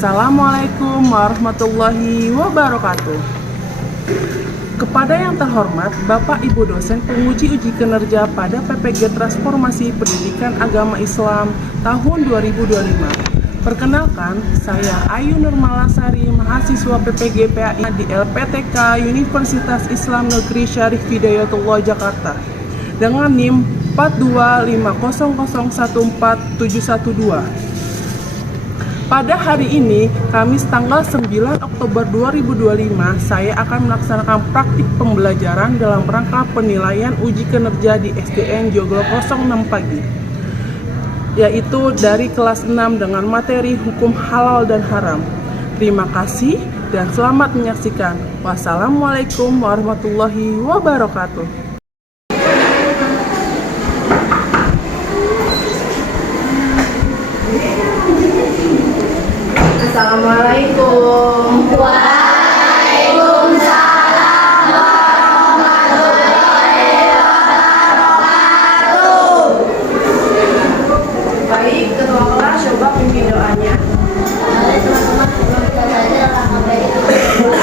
Assalamualaikum warahmatullahi wabarakatuh. Kepada yang terhormat Bapak Ibu dosen penguji uji kinerja pada PPG Transformasi Pendidikan Agama Islam tahun 2025. Perkenalkan, saya Ayu Nurmalasari, mahasiswa PPG PAI di LPTK Universitas Islam Negeri Syarif Hidayatullah Jakarta dengan NIM 42500147112. Pada hari ini, Kamis tanggal 9 Oktober 2025, saya akan melaksanakan praktik pembelajaran dalam rangka penilaian uji kinerja di SDN Joglo 06 pagi, yaitu dari kelas 6 dengan materi hukum halal dan haram. Terima kasih dan selamat menyaksikan. Wassalamualaikum warahmatullahi wabarakatuh. Assalamualaikum. Waalaikumsalam warahmatullahi wabarakatuh. Baik, ketua kelas coba pimpin doanya. Teman-teman, kita saja akan berdoa dulu.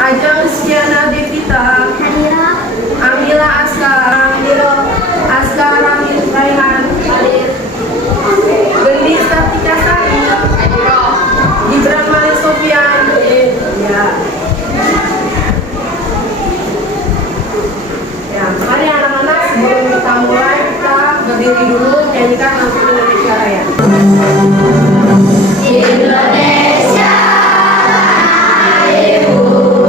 Ajeng Siana Devita, Amila Askara Raihan, Gendis Satika Sari, Gibran Malik Sofian. Ya, mari anak-anak sebelum kita mulai kita berdiri dulu nyanyikan lagu Indonesia Raya. Indonesia Ibu.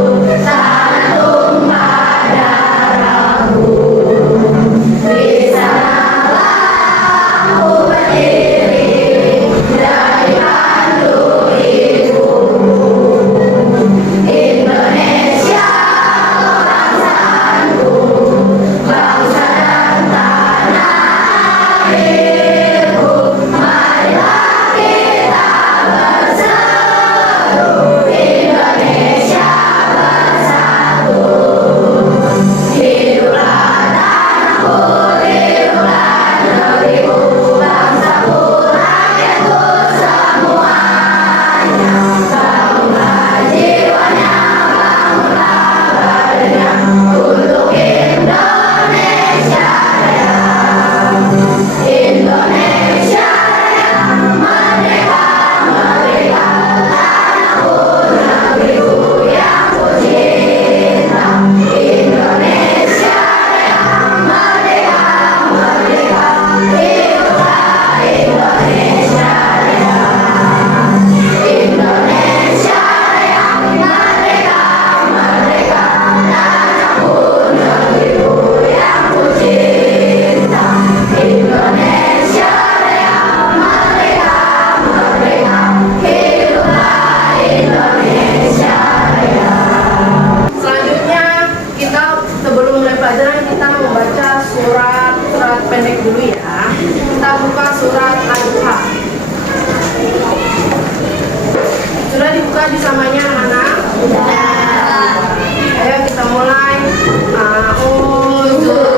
Pendek dulu ya. Kita buka surat Al-Duha. Sudah dibuka di samanya anak-anak? Sudah. Ayo kita mulai. Bismillahirrahmanirrahim.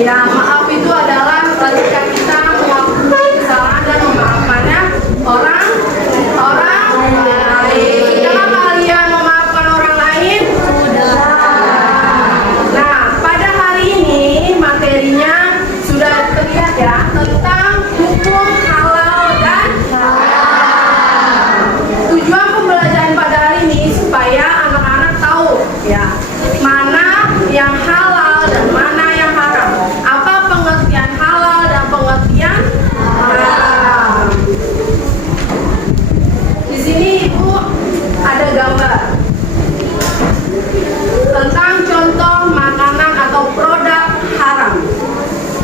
Ya, maaf itu adalah ketika kita mengakui kesalahan dan memaafkannya orang lain. Sudahkah kalian memaafkan orang lain? Sudah. Nah, pada hari ini materinya sudah terlihat ya tentang hukum halal dan haram. Tujuan pembelajaran pada hari ini supaya anak-anak tahu ya mana yang halal dan mana yang haram. Apa pengertian halal dan pengertian haram? Di sini Ibu ada gambar tentang contoh makanan atau produk haram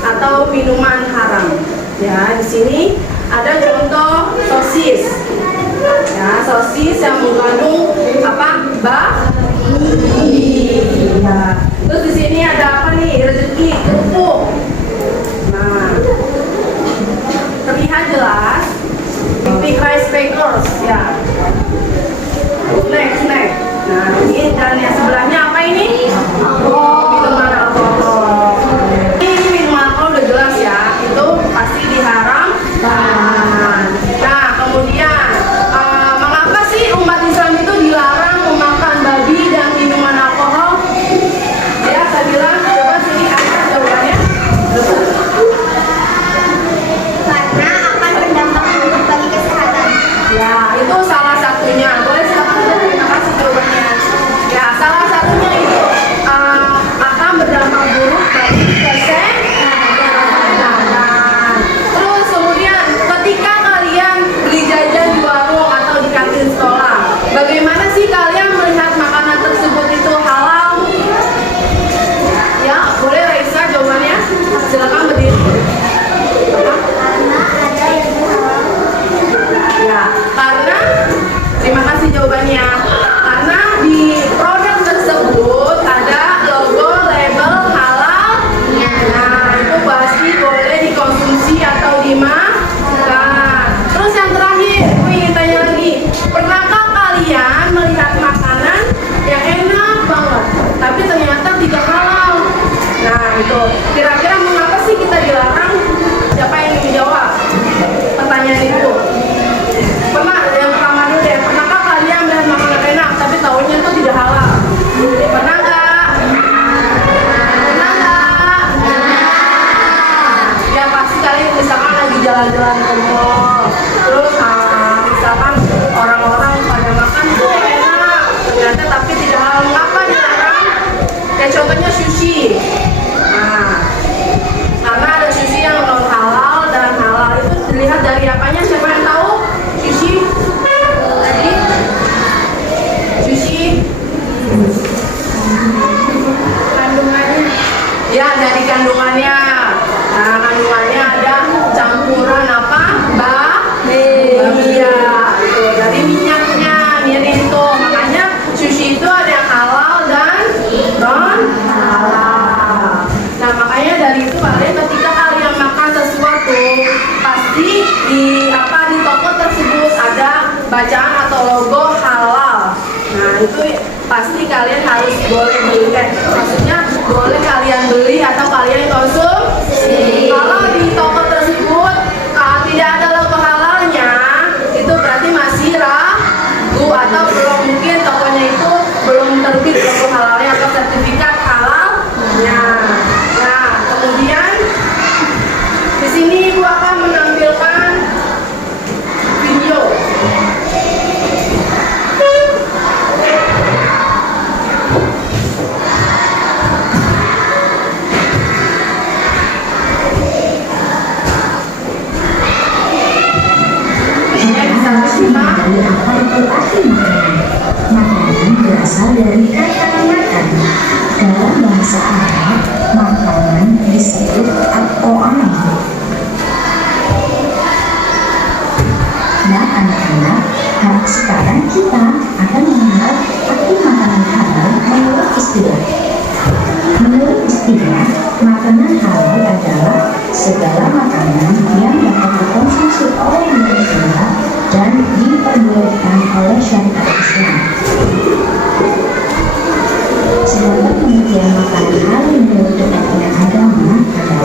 atau minuman haram. Ya, di sini ada contoh sosis. Ya, sosis yang mengandung apa? Babi. Ya. Terus di sini ada apa nih? Rezeki, kerupuk. Nah, terlihat jelas. Pink rice crackers, ya. Snack. Nah, ini dan yang sebelahnya apa ini? Minuman alkohol. Ini minuman alkohol udah jelas ya, itu pasti diharamkan. Nah, kemudian mengapa sih umat Islam itu dilarang memakan babi dan minuman alkohol? Ya, saya bilang coba sini ada jawabannya. Karena akan berdampak buruk bagi kesehatan. Ya, itu salah satunya. Boleh silakan, terima kasih jawabannya. Ya, salah satunya itu akan berdampak buruk bagi kesehatan. Terus kemudian ketika kalian beli jajan di warung atau di kantin sekolah, bagaimana sih kalian melihat makanan tersebut itu halal? Ya, boleh Raisa jawabannya. Silakan berdiri. Karena ada yang halal. Ya, karena terima kasih jawabannya. Karena di produk tersebut ada logo label halal. Nah, itu pasti boleh dikonsumsi atau dimakan. Terus yang terakhir, gue ingin tanya lagi, pernahkah kalian melihat makanan yang enak banget, tapi ternyata tidak halal? Nah, itu kira-kira mengapa sih kita dilarang? Siapa yang ingin menjawab pertanyaan itu? Pernah, yang pertama dulu deh, pernahkah kalian melihat makanan enak tapi taunya itu tidak halal? Pernah nggak? Pernah nggak? Ya pasti kalian misalkan lagi jalan-jalan ke mall, terus misalkan orang-orang pada makan itu enak, ternyata tapi tidak halal. Mengapa dilarang? Ya contohnya sushi. Nah, karena ada sushi yang non halal dan halal itu dilihat dari apanya? Siapa yang tahu? Sushi tadi sushi kandungannya ya dari kandungannya. Nah, kandungannya ada campuran apa? Babi ya, itu dari minyaknya itu. Makanya sushi itu ada yang halal dan non halal. Nah, makanya dari itu kalian ketika kalian makan sesuatu pasti di toko tersebut ada bacaan atau logo halal. Nah, itu pasti kalian harus boleh beli. Maksudnya boleh kalian beli atau kalian konsumsi. Kalau di toko tersebut tidak ada logo halalnya, itu berarti masih ragu atau belum, mungkin tokonya itu belum terbit logo halalnya atau sertifikat halalnya. Nah, kemudian di sini Ibu akan menampilkan video. Makanan berasal dari kata makan. Dalam bahasa Arab, makanan disebut at-ta'am. Nah, anak-anak, sekarang kita akan mengenal arti makanan halal menurut istilah. Menurut istilah, makanan halal adalah segala makanan yang dapat dikonsumsi oleh manusia dan diperbolehkan oleh syariat Islam. Sedangkan pengertian makanan halal menurut pengertian agama adalah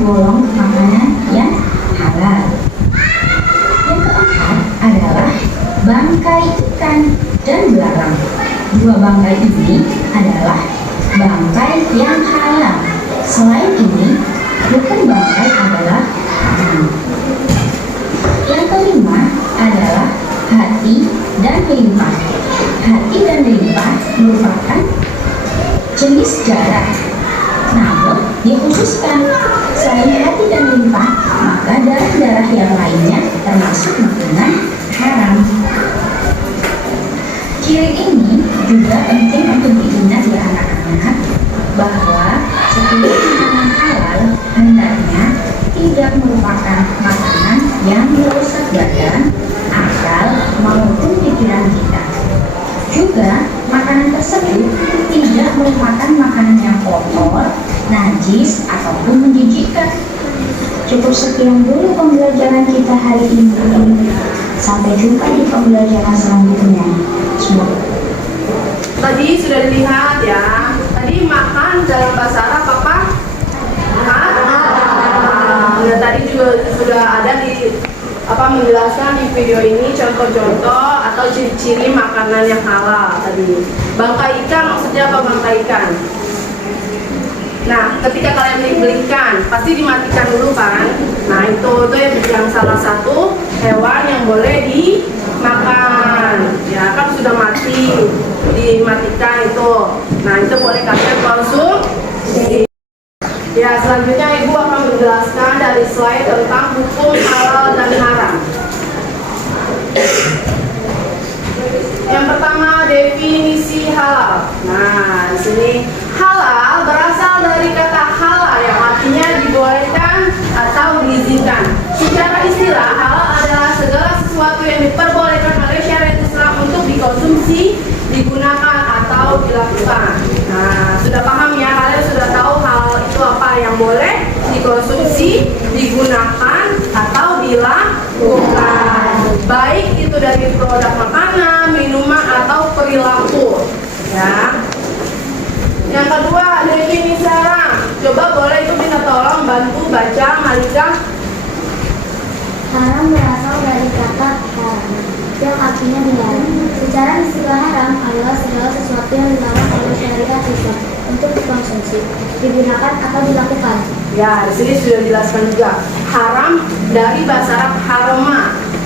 tergolong makanan yang halal. Yang keempat adalah bangkai ikan dan belarang. Dua bangkai ini adalah bangkai yang halal. Selain ini, rukun bangkai adalah haram. Yang kelima adalah hati dan limpa. Hati dan limpa merupakan jenis darah, namun dikhususkan selain hati dan limpa, maka darah-darah yang lainnya termasuk makanan haram. Ciri ini juga penting untuk diingat ya anak-anak, bahwa setiap makanan halal hendaknya tidak merupakan makanan yang merusak badan, akal, maupun pikiran kita. Juga, makanan tersebut tidak merupakan makanan yang kotor, najis, ataupun menjijikkan. Cukup sekian dulu pembelajaran kita hari ini. Sampai jumpa di pembelajaran selanjutnya. Semoga. Tadi sudah dilihat ya. Tadi makan dalam bahasa Arab apa? Nah, tadi juga sudah ada di menjelaskan di video ini contoh-contoh atau ciri-ciri makanan yang halal tadi. Bangkai ikan maksudnya apa bangkai ikan? Nah, ketika kalian beli ikan, pasti dimatikan dulu kan? Nah, itu yang salah satu hewan yang boleh dimakan. Ya, kan sudah mati, dimatikan itu. Nah, itu boleh kalian konsumsi. Ya, selanjutnya Ibu akan menjelaskan dari slide tentang hukum halal dan haram. Yang pertama, definisi halal. Nah, di sini halal berasal dari kata halal yang artinya dibolehkan atau diizinkan. Secara istilah, halal adalah segala sesuatu yang diperbolehkan oleh syariat Islam untuk dikonsumsi, digunakan atau dilakukan. Nah, sudah paham ya, kalian sudah tahu halal itu apa yang boleh dikonsumsi, digunakan atau dilakukan. Baik itu dari produk makanan, minuman atau perilaku. Ya. Yang kedua, definisi haram. Coba boleh itu kita tolong bantu baca Malika. Haram berasal dari kata haram, yang artinya dilarang. Secara istilah haram adalah segala sesuatu yang dilarang oleh syariat Islam untuk dikonsumsi, digunakan atau dilakukan. Ya, di sini sudah dijelaskan juga. Haram dari bahasa Arab harama,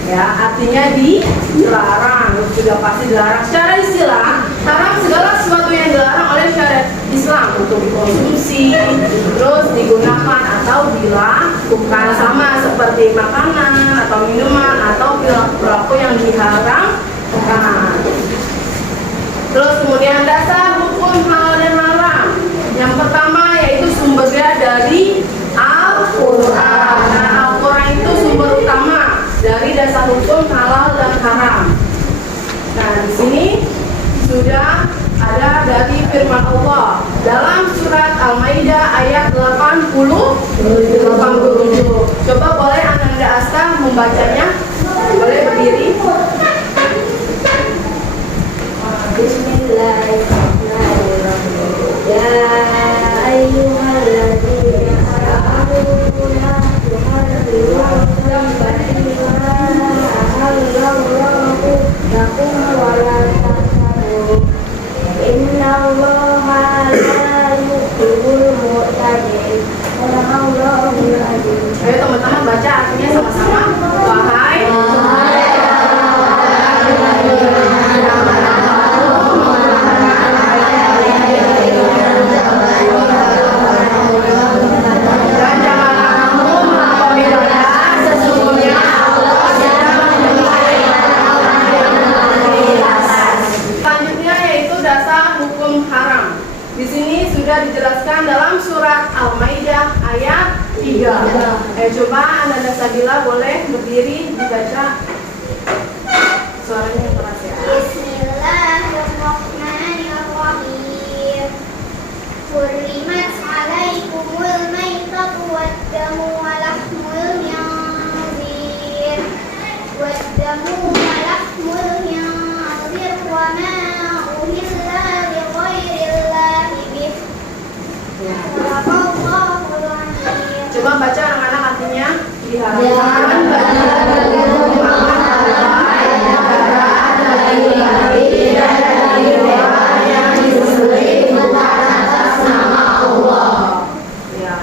ya artinya dilarang, sudah pasti dilarang. Secara istilah, haram segala sesuatu yang dilarang oleh syariat Islam untuk dikonsumsi, terus digunakan atau dilakukan, sama seperti makanan atau minuman atau perilaku yang diharamkan. Terus kemudian dasar hukum halal dan haram. Yang pertama yaitu sumbernya dari Al-Quran. Nah, Al-Quran itu sumber utama dari dasar hukum halal dan haram. Nah, di sini sudah ada dari firman Allah dalam surat Al-Maidah ayat 87. Coba boleh Ananda Asta membacanya? Boleh berdiri? Bismillahirrahmanirrahim. Ya ayyuhalladzina amanu la tuharrimu tayyibati ma ahallallahu lakum wa la tahtaru. Innallaha la yuhibbul mu'tadin. Wallahu azim. Ayo teman-teman baca artinya sama-sama. Wahai dan janganlah kamu melampaui batas, sesungguhnya Allah sedang menilai orang yang melampaui batas. Selanjutnya yaitu dasar hukum haram. Di sini sudah dijelaskan dalam surat Al-Maidah ayat 3. Coba Ananda Sabila boleh berdiri dibaca. Suaranya keras ya. Bismillahirrahmanirrahim. Hurrimat alaikumul maitatu waddamu wa lahmul khinzir. Waddamu wa lahmul khinzir wa ma uhilla li ghairillahi bih. Sadaqallahul azim. Coba baca baca anak-anak artinya? Diharapkan bagi Muhammad adalah negaraan dari dan dari dewa yang disembelih bukan atas nama Allah. Ya.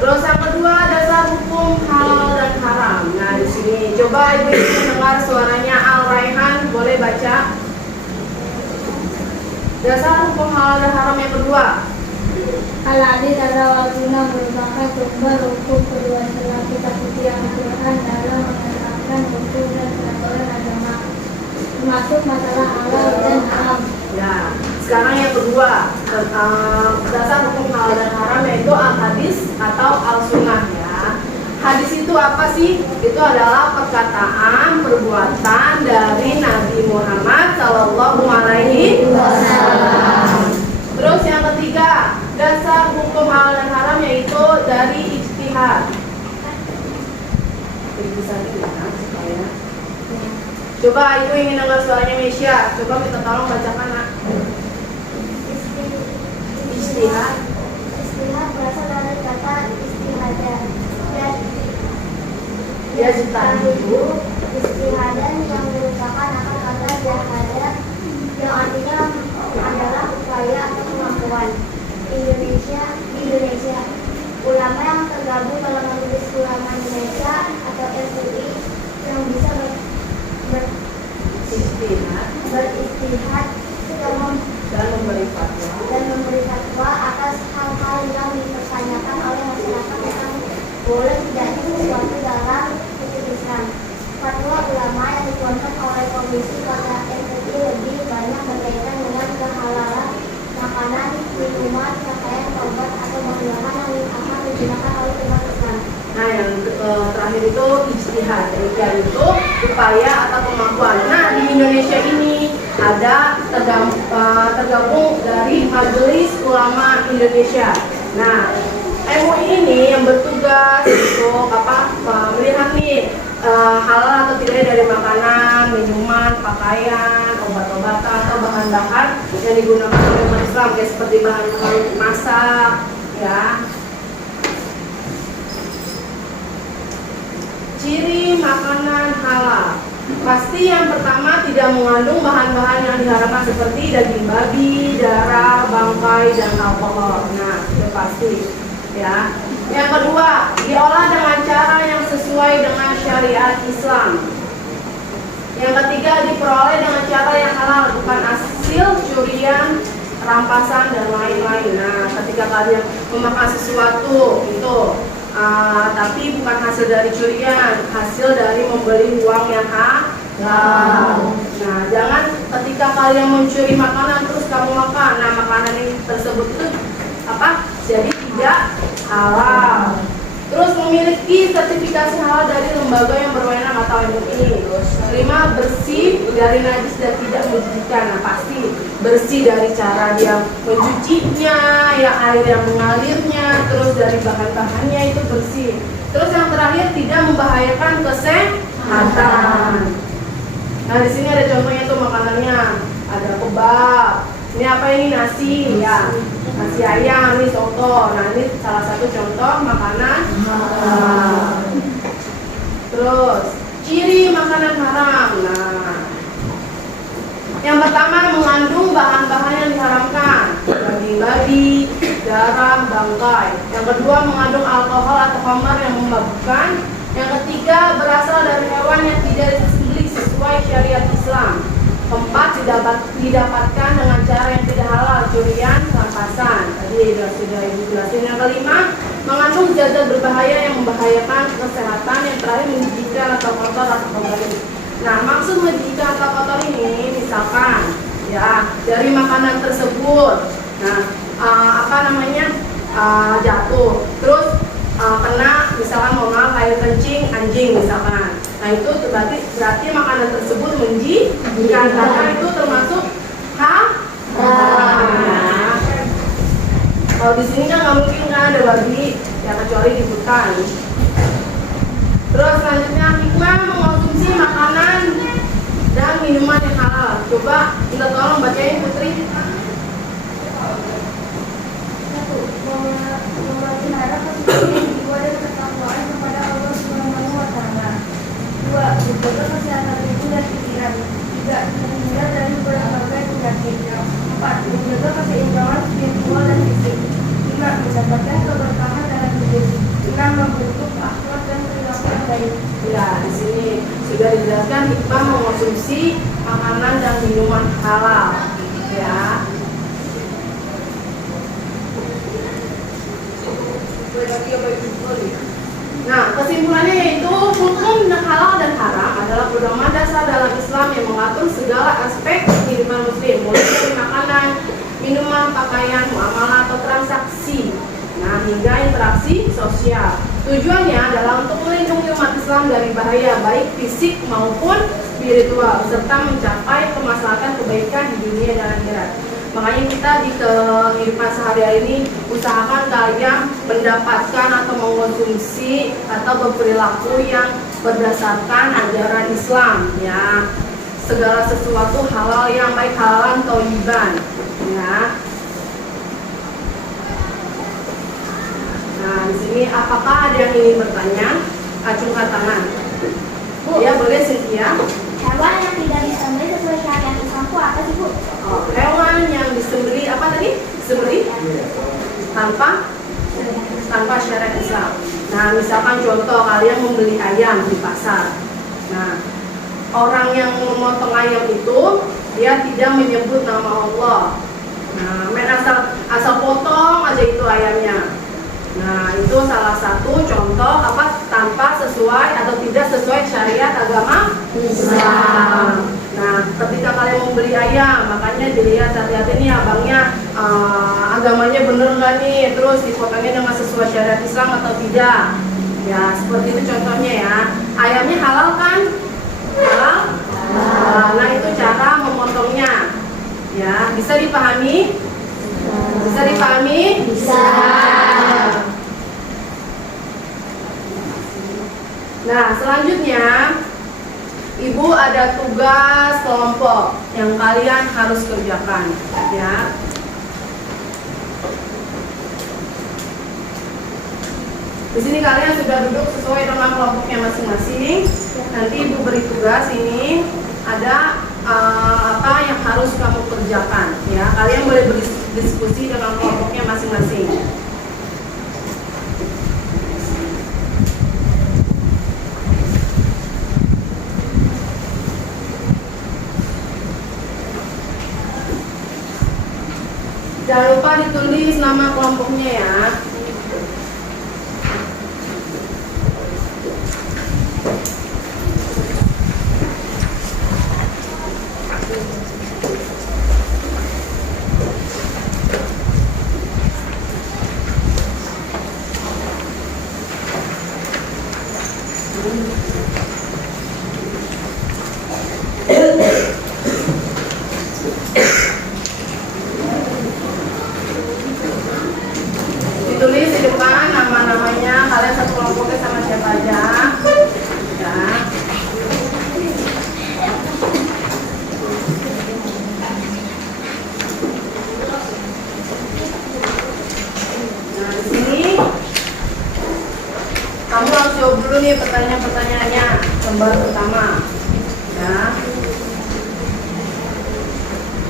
Terus yang kedua, dasar hukum halal dan haram. Nah, di sini coba ibu mendengar suaranya Al-Raihan, boleh baca? Dasar hukum halal dan haram yang kedua. Al-Adil adalah guna merupakan sumber hukum kedua setelah kitab suci Al-Quran dalam menerapkan hukum dan peraturan agama, termasuk masalah halal dan haram. Ya, sekarang yang kedua, dasar hukum halal dan haram yaitu al-hadis atau al-sunnah ya. Hadis itu apa sih? Itu adalah perkataan, perbuatan dari Nabi Muhammad Shallallahu Alaihi Wasallam. Terus yang ketiga, dasar hukum halal dan haram yaitu dari ijtihad. Bisa dilihat supaya. Coba itu ingin dengar suaranya Mesya. Coba kita tolong bacakan nak. Ijtihad. Istihad berasal dari kata istihadah. Ya istihadan yang merupakan akar kata jahadah yang artinya adalah upaya atau kemampuan. Indonesia, ulama yang tergabung dalam Majelis Ulama Indonesia atau MUI yang bisa beristihad dan memberi fatwa atas hal-hal yang dipertanyakan oleh masyarakat tentang boleh tidaknya sesuatu dalam hukum Islam. Fatwa ulama yang dikeluarkan oleh Komisi Fatwa MUI lebih banyak berkaitan dengan kehalalan makanan, minuman, pakaian, obat atau bahan-bahan yang akan digunakan oleh umat Islam. Nah, yang terakhir itu ijtihad, yaitu upaya atau kemampuan. Nah, di Indonesia ini ada tergabung dari Majelis Ulama Indonesia. Nah, MUI ini yang bertugas untuk melihat nih halal atau tidaknya dari makanan, minuman, pakaian, obat-obatan atau bahan-bahan yang digunakan oleh umat Islam, kayak seperti bahan-bahan masak, ya. Ciri makanan halal. Pasti yang pertama tidak mengandung bahan-bahan yang diharamkan seperti daging babi, darah, bangkai, dan alkohol. Nah, itu pasti. Ya. Yang kedua, diolah dengan cara yang sesuai dengan syariat Islam. Yang ketiga, diperoleh dengan cara yang halal, bukan hasil curian, rampasan, dan lain-lain. Nah, ketika kalian memakan sesuatu itu tapi bukan hasil dari curian, hasil dari membeli uang yang halal. Nah, jangan ketika kalian mencuri makanan terus kamu makan. Nah, makanan ini tersebut itu jadi tidak halal. Terus memiliki sertifikasi halal dari lembaga yang berwenang atau MUI. Kelima, bersih dari najis dan tidak menjijikkan. Nah, pasti bersih dari cara dia mencucinya, ya air yang mengalirnya, terus dari bahan-bahannya itu bersih. Terus yang terakhir, tidak membahayakan kesehatan. Nah, di sini ada contohnya tuh makanannya. Ada kebab. Ini apa ini? Nasi, ya. Nasi ayam, ini soto. Nah, ini salah satu contoh makanan. Terus, ciri makanan haram. Nah, yang pertama mengandung bahan-bahan yang diharamkan, daging babi, darah, bangkai. Yang kedua mengandung alkohol atau khamar yang memabukkan. Yang ketiga berasal dari hewan yang tidak disembelih sesuai syariat Islam. Keempat, didapatkan dengan cara yang tidak halal, curian, rampasan. Tadi sudah ibu jelasin. Yang kelima, mengandung zat-zat berbahaya yang membahayakan kesehatan. Yang terakhir, menjijikkan atau kotor atau kotor. Nah, maksud menjijikkan atau kotor ini, misalkan, ya dari makanan tersebut, nah jatuh, terus kena, misalkan mau maaf air kencing anjing misalkan. Nah, itu berarti makanan tersebut menjijikkan karena itu termasuk haram. Kalau di sini kan nggak mungkin kan ada babi, ya kecuali di hutan. Terus selanjutnya, hikmah mengonsumsi makanan dan minuman yang halal. Coba kita tolong bacain Putri. Satu, antara kesucian jiwa dan ketakwaan kepada Allah Subhanahu wa Ta'ala. 2. Menjaga kesehatan tubuh dan pikiran. 3. Terhindar dari berbagai penyakit. 4. Menjaga keseimbangan spiritual dan fisik. 5. Mendapatkan keberkahan dalam hidup. 6. Membentuk akhlak dan perilaku yang baik. Ya, di sini sudah dijelaskan hikmah mengonsumsi makanan dan minuman halal. Ya. Nah, kesimpulannya yaitu hukum halal dan haram adalah pedoman dasar dalam Islam yang mengatur segala aspek kehidupan muslim, mulai dari makanan, minuman, pakaian, muamalah atau transaksi. Nah, hingga interaksi sosial. Tujuannya adalah untuk melindungi umat Islam dari bahaya baik fisik maupun spiritual serta mencapai kemaslahatan kebaikan di dunia dan akhirat. Makanya kita di kehidupan sehari-hari ini usahakan kalian mendapatkan atau mengkonsumsi atau berperilaku yang berdasarkan ajaran Islam, ya. Segala sesuatu halal yang baik, halalan thayyiban, ya. Nah, di sini apakah ada yang ingin bertanya? Acungkan tangan. Bu. Ya, boleh Cynthia. Hewan yang tidak disembelih sesuai syariat Islamku apa sih, Bu? Oh, hewan yang disembelih apa tadi? Disembelih tanpa syariat Islam. Nah, misalkan contoh kalian membeli ayam di pasar. Nah, orang yang memotong ayam itu dia tidak menyebut nama Allah. Nah, main asal potong aja itu ayamnya. Nah, itu salah satu contoh apa tanpa sesuai atau tidak sesuai syariat agama Islam. Nah, ketika kalian membeli ayam, makanya dilihat hati-hati nih abangnya agamanya bener nggak nih, terus dipotongnya dengan sesuai syariat Islam atau tidak. Ya, seperti itu contohnya ya. Ayamnya halal kan? Halal? Nah, itu cara memotongnya. Ya, bisa dipahami? Bisa dipahami? Bisa. Nah, selanjutnya Ibu ada tugas kelompok yang kalian harus kerjakan, ya. Di sini kalian sudah duduk sesuai dengan kelompoknya masing-masing. Nanti Ibu beri tugas ini ada apa yang harus kamu kerjakan, ya. Kalian boleh berdiskusi dengan kelompoknya masing-masing. Jangan lupa ditulis nama kelompoknya ya. Ditulis di depan nama-namanya, kalian satu kelompoknya sama siapa aja, ya. Nah, di sini kamu harus jawab dulu nih pertanyaan-pertanyaannya, lembar pertama, ya.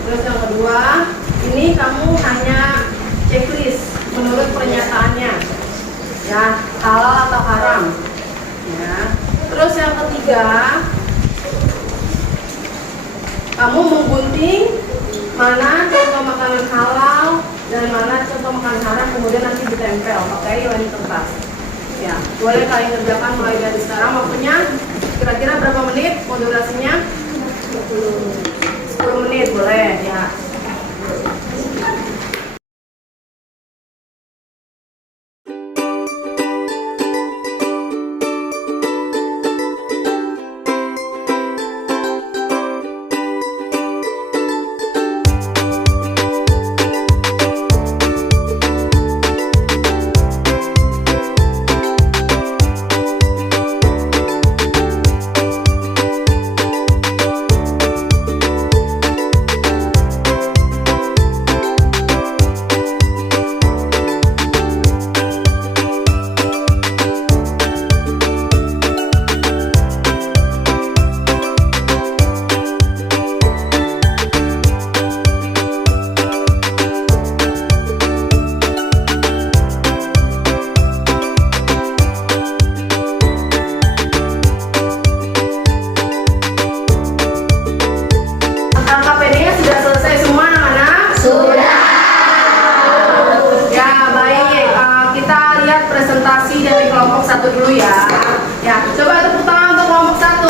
Terus yang kedua, ini kamu hanya checklist menurut pernyataannya, ya, halal atau haram, ya. Terus yang ketiga, kamu menggunting mana contoh makanan halal dan mana contoh makanan haram, kemudian nanti ditempel pakai lem kertas, ya. Boleh kalian kerjakan mulai dari sekarang. Waktunya kira-kira berapa menit? Durasinya 10 menit, boleh ya. dari kelompok 1 dulu ya. Ya, coba tepuk tangan untuk kelompok 1.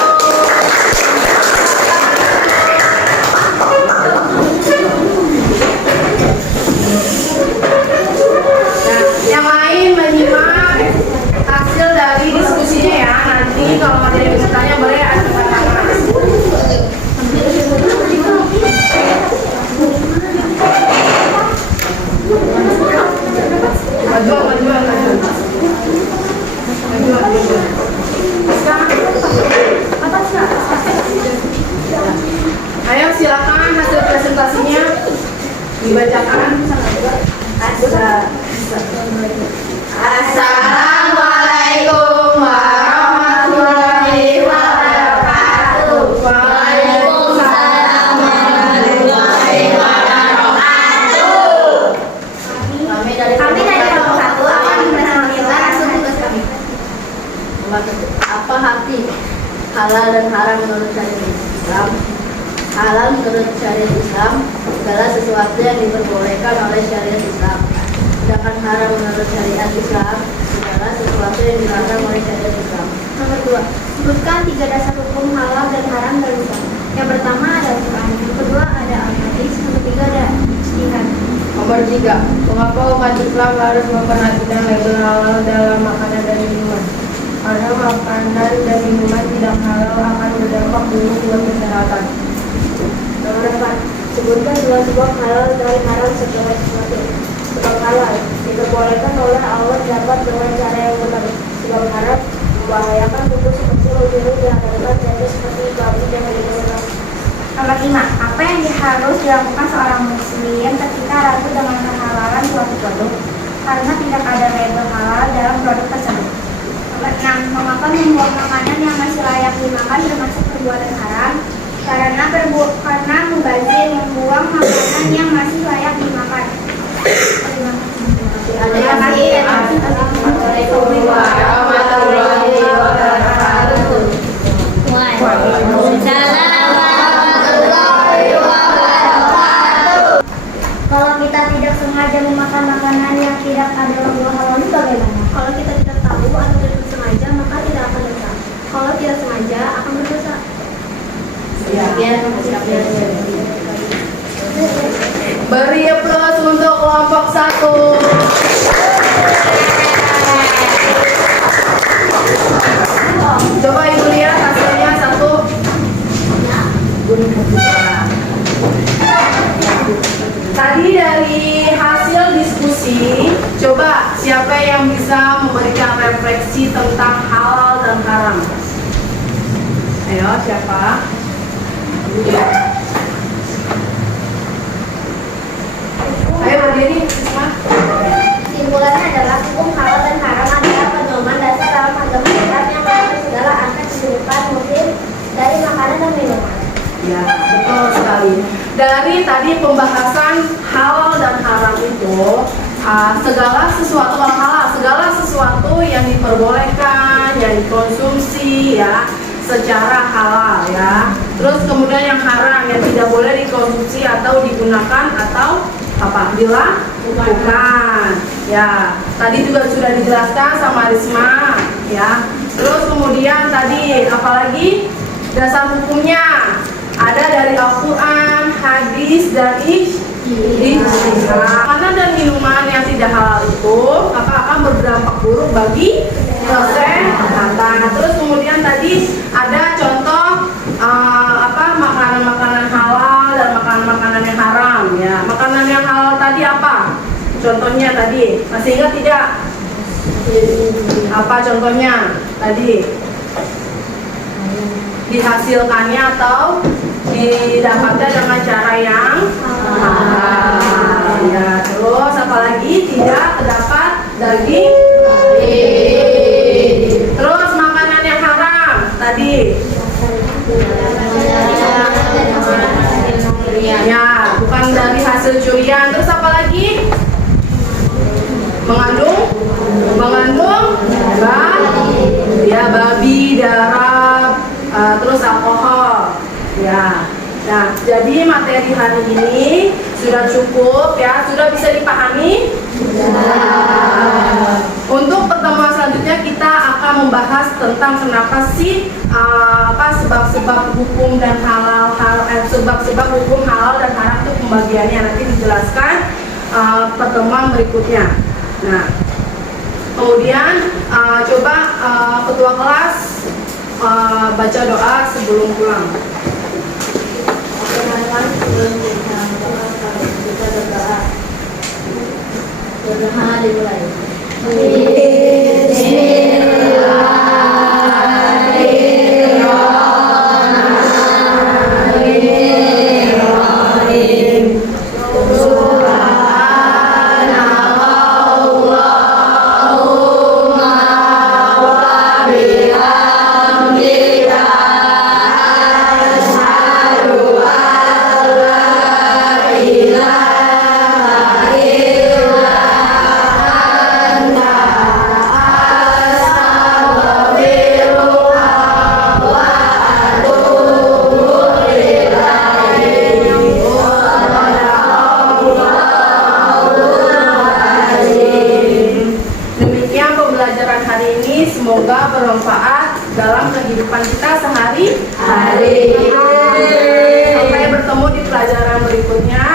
Nah, yang lain menyimak hasil dari diskusinya ya. Nanti kalau ada yang bisa tanya boleh angkat tangan. Majuan. Ayo silakan hasil presentasinya dibacakan. Assalamualaikum warahmatullahi wabarakatuh. Waalaikumsalam warahmatullahi wabarakatuh. Kami dari kelompok 1 akan menampilkan hasil tugas kami. Apa arti halal dan haram menurut syariat Islam? Halal menurut syariat Islam segala sesuatu yang diperbolehkan oleh syariat Islam. Sedangkan haram menurut syariat Islam segala sesuatu yang dilarang oleh syariat Islam. Nomor 2. Sebutkan 3 dasar hukum halal dan haram dalam Islam. Yang pertama ada Al-Quran, yang kedua ada Al-Hadis, yang ketiga ada ijtihad. Nomor 3. Mengapa umat Islam harus memperhatikan label halal dalam makanan dan minuman? Karena makanan dan minuman tidak halal akan berdampak buruk buat kesehatan. Nomor 4. Sebutkan 2 sebab halal dan haram segala sesuatu. Sebab halal diperbolehkan oleh Allah dapat dengan cara yang benar. Sebab haram membahayakan tubuh seperti ujung yang dapat jadi seperti babi dan binatang. Nomor 5. Apa yang harus dilakukan seorang muslim ketika ragu dengan kehalalan suatu produk karena tidak ada label halal dalam produk tersebut. Nomor 6. Mengapa membuang makanan yang masih layak dimakan termasuk perbuatan haram? Karena mubazir membuang makanan yang masih layak dimakan. Terima kasih. Assalamualaikum warahmatullahi wabarakatuh. Kalau kita tidak sengaja memakan makanan yang tidak ada label halal itu bagaimana? Kalau kita tidak tahu atau tidak sengaja maka tidak akan dosa. Kalau tidak sengaja akan berdosa. Beri aplaus untuk kelompok 1. Coba Ibu lihat hasilnya 1. Tadi dari hasil diskusi, coba siapa yang bisa memberikan refleksi tentang halal dan haram? Ayo, siapa? Ayo berdiri, Risma. Simpulannya adalah hukum halal dan haram adalah pedoman dasar dalam agama Islam yang mengatur segala aspek kehidupan muslim dari makanan dan minuman. Ya, betul sekali. Dari tadi pembahasan halal dan haram itu, segala sesuatu halal, segala sesuatu yang diperbolehkan, yang dikonsumsi ya secara halal ya. Terus kemudian yang haram yang tidak boleh dikonsumsi atau digunakan atau apabila bukan. Ya, tadi juga sudah dijelaskan sama Risma ya. Terus kemudian tadi apalagi dasar hukumnya ada dari Al-Quran, hadis dan ijtihad. Makanan dan minuman yang tidak halal itu akan berdampak buruk bagi kesehatan. Terus kemudian tadi ada contoh makanan-makanan halal dan makanan-makanan yang haram ya. Makanan yang halal tadi apa? Contohnya tadi masih ingat tidak? Apa contohnya tadi? Dihasilkannya atau didapatkan dengan cara yang halal ya. Terus apalagi tidak terdapat daging. Terus makanan yang haram tadi ya, bukan dari hasil curian. Terus apalagi mengandung babi, darah, terus alkohol ya. Nah, jadi materi hari ini sudah cukup ya, sudah bisa dipahami. Untuk pertemuan selanjutnya membahas tentang kenapa sih sebab-sebab hukum dan sebab-sebab hukum halal dan haram itu pembagiannya nanti dijelaskan pertemuan berikutnya. Nah, kemudian coba ketua kelas baca doa sebelum pulang. Oke teman-teman, sebelum kita berdoa. Berdoa dimulai. Demikian pembelajaran hari ini, semoga bermanfaat dalam kehidupan kita sehari-hari. Sampai bertemu di pelajaran berikutnya.